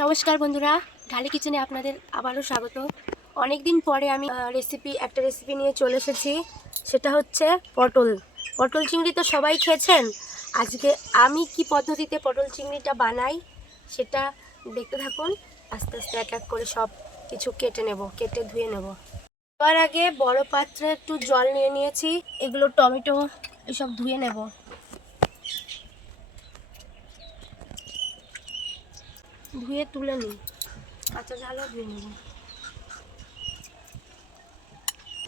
নমস্কার বন্ধুরা, ঢালি কিচেনে আপনাদের আবারও স্বাগত। অনেক দিন পরে আমি একটা রেসিপি নিয়ে চলে এসেছি। সেটা হচ্ছে পটল চিংড়ি। তো সবাই খেয়েছেন। আজকে আমি কি পদ্ধতিতে পটল চিংড়িটা বানাই সেটা দেখতে থাকুন। আস্তে আস্তে এক এক করে সব কিছু কেটে ধুয়ে নেব। তার আগে বড় পাত্রে একটু জল নিয়ে নিয়েছি। এগুলো টমেটো এসব ধুয়ে নেব। ধুয়ে তুলে নিই, কাঁচা ঝালও ধুয়ে নেব।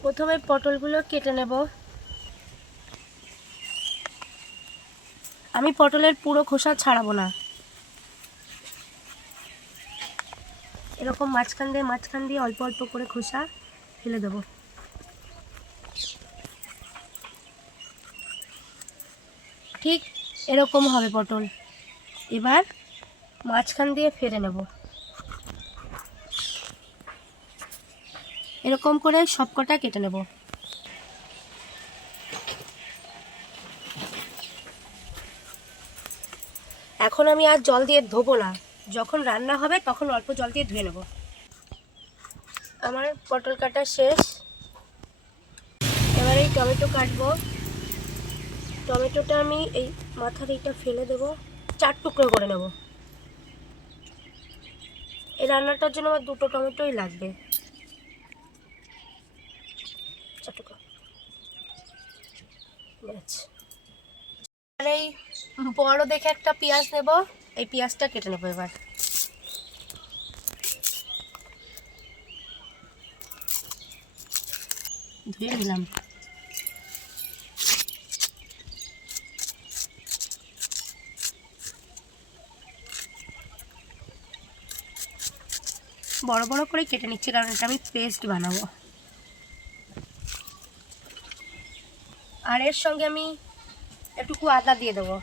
প্রথমে পটলগুলো কেটে নেব। আমি পটলের পুরো খোসা ছাড়াবো না, এরকম মাঝখান দিয়ে অল্প অল্প করে খোসা ফেলে দেবো। ঠিক এরকম হবে পটল। এবার মাঝখান দিয়ে ফেলে নেব। এরকম করে সবকটা কেটে নেব। এখন আমি আর জল দিয়ে ধোবো না, যখন রান্না হবে তখন অল্প জল দিয়ে ধুয়ে নেব। আমার পটল কাটা শেষ। এবার এই টমেটো কাটবো। টমেটোটা আমি এই মাথার এইটা ফেলে দেব, 4 টুকরো করে নেব। এই রান্নাটার জন্য আমার 2টো টমেটোই লাগবে। 4 টুকরো। আর এই বড় দেখে একটা পেঁয়াজ নেব। এই পেঁয়াজটা কেটে নেব। এবার ধুয়ে নিলাম। বড় বড় করে কেটে নিচ্ছি, কারণ এটা আমি পেস্ট বানাবো। আর এর সঙ্গে আমি একটুকু আদা দিয়ে দেবো।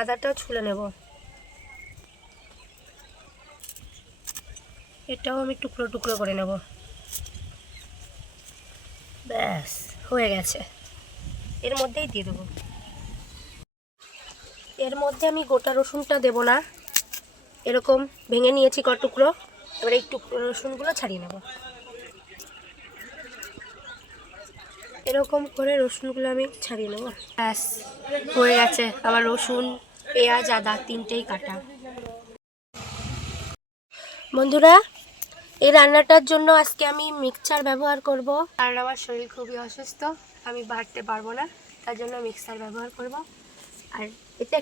আদাটা ছুলে নেব। এটাও আমি টুকরো টুকরো করে নেব। ব্যাস হয়ে গেছে। এর মধ্যেই দিয়ে দেবো। এর মধ্যে আমি গোটা রসুনটা দেব না, এরকম ভেঙে নিয়েছি টুকরো। এবার এই টুকরো রসুনগুলো ছাড়িয়ে নেব। এরকম করে রসুনগুলো আমি ছাড়িয়ে নেব। ব্যাস হয়ে গেছে আমার রসুন, পেঁয়াজ, আদা 3টেই কাটা। বন্ধুরা, এই রান্নাটার জন্য আজকে আমি মিক্সচার ব্যবহার করব, কারণ আমার শরীর খুবই অসুস্থ, আমি বাড়তে পারবো না, তার জন্য মিক্সচার ব্যবহার করব। আর এতে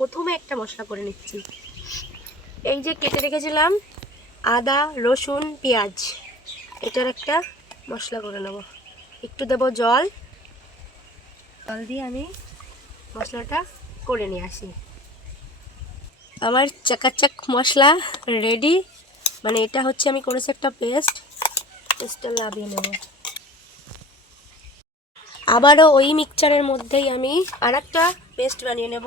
প্রথমে একটা মশলা করে নিচ্ছি। এই যে কেটে রেখেছিলাম আদা, রসুন, পেঁয়াজ, এটার একটা মশলা করে নেব। একটু দেব জল দিয়ে আমি মশলাটা করে নিয়ে আসি। আমার চাকাচাক মশলা রেডি। মানে এটা হচ্ছে আমি করেছি একটা পেস্টটা লাগিয়ে নেব। আবারও ওই মিক্সচারের মধ্যেই আমি আর একটা পেস্ট বানিয়ে নেব।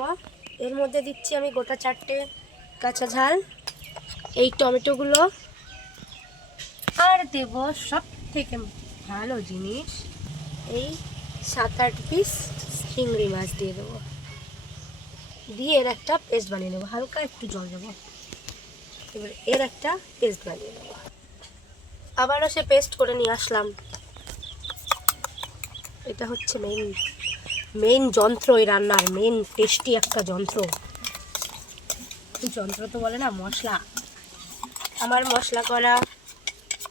এর মধ্যে দিচ্ছি আমি গোটা 4টে কাঁচা ঝাল, এই টমেটোগুলো, আর দেব সব থেকে ভালো জিনিস, এই 7-8 পিস চিংড়ি মাছ দিয়ে দেবো। দিয়ে এর একটা পেস্ট বানিয়ে নেবো। হালকা একটু জল দেবো। এবার এর একটা পেস্ট বানিয়ে নেবো। আবারও সে পেস্ট করে নিয়ে আসলাম। এটা হচ্ছে মেইন যন্ত্র, এই রান্নার মেইন টেস্টি একটা যন্ত্র। যন্ত্র তো বলে না, মশলা। আমার মশলা করা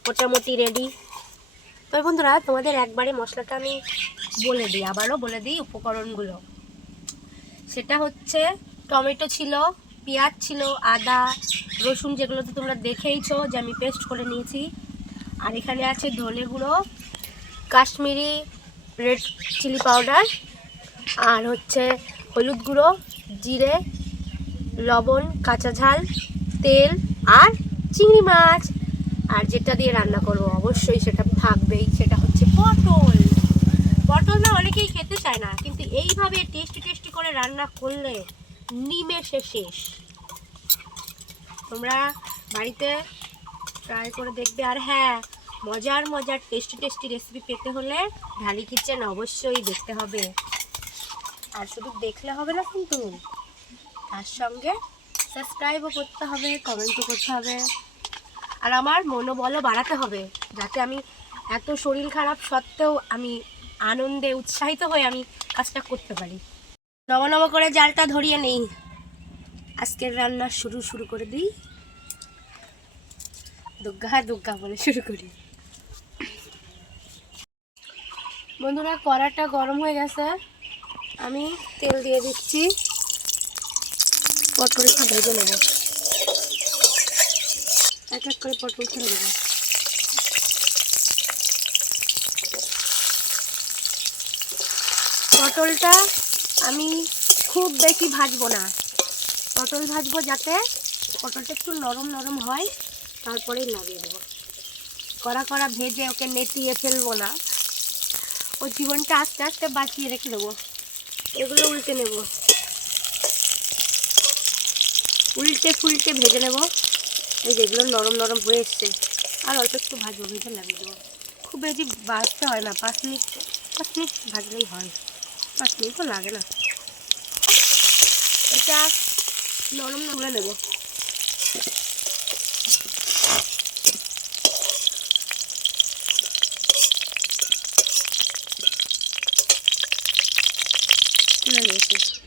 মোটামুটি রেডি। তবে বন্ধুরা, তোমাদের একবারে মশলাটা আমি আবারও বলে দিই উপকরণগুলো। সেটা হচ্ছে টমেটো ছিল, পেঁয়াজ ছিল, আদা, রসুন, যেগুলো তো তোমরা দেখেইছো যে আমি পেস্ট করে নিয়েছি। আর এখানে আছে ধনে গুঁড়ো, কাশ্মীরি রেড চিলি পাউডার, আর হচ্ছে হলুদ গুঁড়ো, জিরে, লবণ, কাঁচা ঝাল, তেল, আর চিংড়ি মাছ। আর যেটা দিয়ে রান্না করব অবশ্যই সেটা থাকবেই, সেটা হচ্ছে পটল না অনেকেই খেতে চায় না, কিন্তু এইভাবে টেস্টি করে রান্না করলে নিমেষে শেষ। তোমরা বাড়িতে ট্রাই করে দেখবে। আর হ্যাঁ, মজার টেস্টি রেসিপি পেতে হলে ঢালি কিচেন অবশ্যই দেখতে হবে। আর শুধু দেখলে হবে না, কিন্তু তার সঙ্গে সাবস্ক্রাইবও করতে হবে, কমেন্টও করতে হবে, আর আমার মনোবলও বাড়াতে হবে, যাতে আমি এত শরীর খারাপ সত্ত্বেও আমি আনন্দে উৎসাহিত হয়ে আমি কাজটা করতে পারি। নম নম করে জালটা ধরিয়ে নেই, আজকের রান্না শুরু করে দিই। দুগ্গা দুগ্গা বলে শুরু করি। বন্ধুরা, কড়াটা গরম হয়ে গেছে, আমি তেল দিয়ে দিচ্ছি। পটলটা ভেজে নেব, এক এক করে পটল ছেড়ে দেবো। পটলটা আমি খুব বেশি ভাজবো না, পটল ভাজবো যাতে পটলটা একটু নরম নরম হয়, তারপরেই নামিয়ে দেবো। কড়া কড়া ভেজে ওকে নেতিয়ে ফেলবো না, ও জীবনটা আস্তে আস্তে বাঁচিয়ে রেখে দেবো। এগুলো উল্টে নেব, উল্টে ফুলটে ভেজে নেব। এই যেগুলো নরম নরম হয়ে এসছে, আর অল্প একটু ভাজবো, ভেজে লাগিয়ে দেবো। খুব বেশি বাজতে হয় না, 5 মিনিট ভাজলেই হয়, 5 মিনিটও লাগে না। এটা নরম তুলে নেব।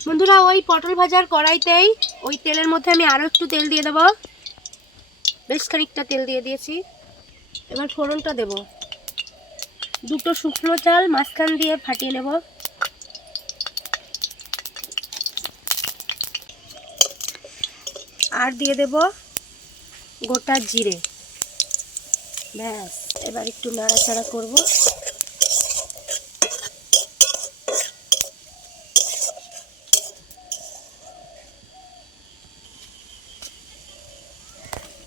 বন্ধুরা, ওই পটল ভাজার কড়াইতেই ওই তেলের মধ্যে আমি আরও একটু তেল দিয়ে দেবো, বেশ খানিকটা তেল দিয়ে দিয়েছি। এবার ফোড়নটা দেব, 2টো শুকনো চাল মাঝখান দিয়ে ফাটিয়ে নেব, আর দিয়ে দেব গোটা জিরে। ব্যাস, এবার একটু নাড়াচাড়া করব।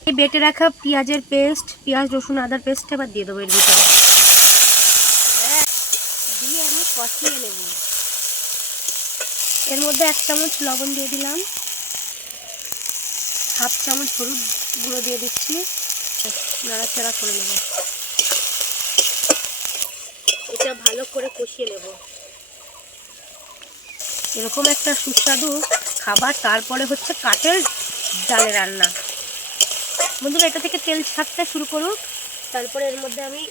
এই বেটে রাখা পেঁয়াজের পেস্ট, পেঁয়াজ রসুন আদার পেস্ট এবার দিয়ে দেবো এর ভিতরে, দিয়ে আমি কষিয়ে নেব। এর মধ্যে 1 চামচ লবণ দিয়ে দিলাম, 1/2 চামচ হলুদ গুঁড়ো দিয়ে দিচ্ছি, নাড়াচাড়া করে নেব। এটা ভালো করে কষিয়ে নেব। এরকম একটা সুস্বাদু খাবার তারপরে হচ্ছে কাঠের জালে রান্না। বন্ধুরা, এটা থেকে তেল ছাড়তে শুরু করুক, তারপরে এর মধ্যে আমি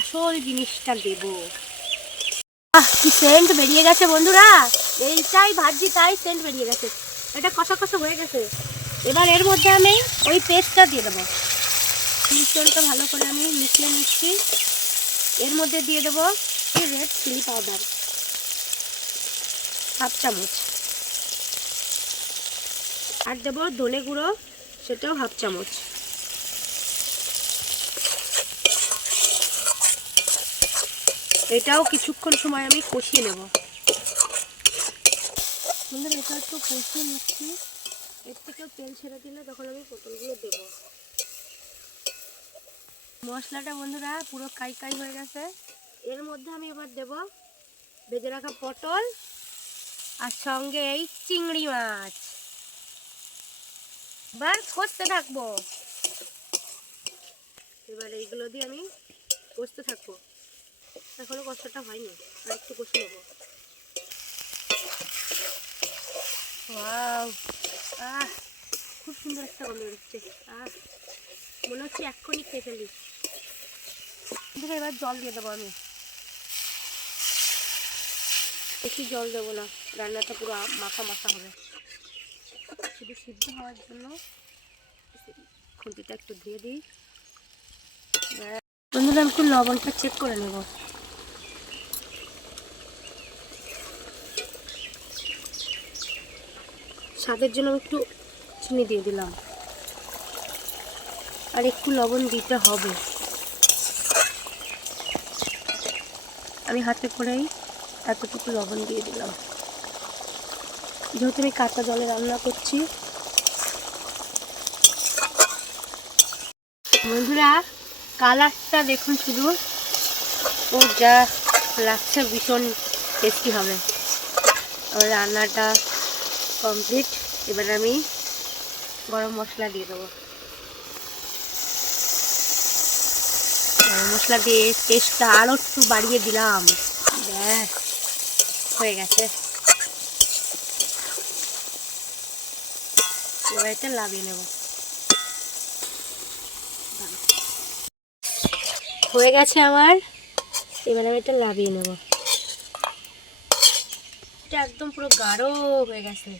আসল জিনিসটা দেব। কি সেন্ট বেরিয়ে গেছে বন্ধুরা, এইটাই ভাজি তাই সেন্ট বেরিয়ে গেছে। এটা কষা কষা হয়ে গেছে, এবার এর মধ্যে আমি ওই পেস্টটা দিয়ে দেবো। মিশ্রণটা ভালো করে আমি মিশিয়ে নিচ্ছি। এর মধ্যে দিয়ে দেবো রেড চিলি পাউডার 1/2 চামচ, আর দেবো ধনে গুঁড়ো, সেটাও 1/2 চামচ। এটাও কিছুক্ষণ সময় আমি কষিয়ে নেব। বন্ধুরা, এটা একটু কষিয়ে নিচ্ছি, এর থেকেও তেল ছেড়ে দিলে তখন আমি পটলগুলো দেব। মশলাটা বন্ধুরা পুরো কাই কাই হয়ে গেছে, এর মধ্যে আমি এবার দেব ভেজে রাখা পটল আর সঙ্গে এই চিংড়ি মাছ। এবার কষতে থাকবো, এবার এইগুলো দিয়ে আমি কষতে থাকবো। এখনো কষাটা হয়নি, আর একটু কষে নেবো। ওয়াও, খুব সুন্দর একটা গন্ধ বেরোচ্ছে, মনে হচ্ছে এক্ষুনি খেয়ে ফেলি। কিন্তু এবার জল দিয়ে দেবো আমি, বেশি জল দেবো না, রান্নাটা পুরো মাখা মাখা হবে। শুধু সিদ্ধ হওয়ার জন্য খুন্তিটা একটু দিয়ে দিই। বন্ধুরা, আমি একটু লবণটা চেক করে নেব। স্বাদের জন্য একটু চিনি দিয়ে দিলাম, আর একটু লবণ দিতে হবে। আমি হাতে করেই এতটুকু লবণ দিয়ে দিলাম, যেহেতু আমি কাঁচা জলে রান্না করছি। বন্ধুরা, কালারটা দেখুন শুধু, ও যা লাগছে ভীষণ টেস্টি হবে। আর রান্নাটা কমপ্লিট, এবার আমি গরম মশলা দিয়ে দেবো। গরম মশলা দিয়ে টেস্টটা আরও একটু বাড়িয়ে দিলাম, ব্যাস হয়ে গেছে। এবার এটা লাগিয়ে নেব। হয়ে গেছে আমার, এবার আমি এটা লাগিয়ে নেব। এটা একদম পুরো গাঢ় হয়ে গেছে।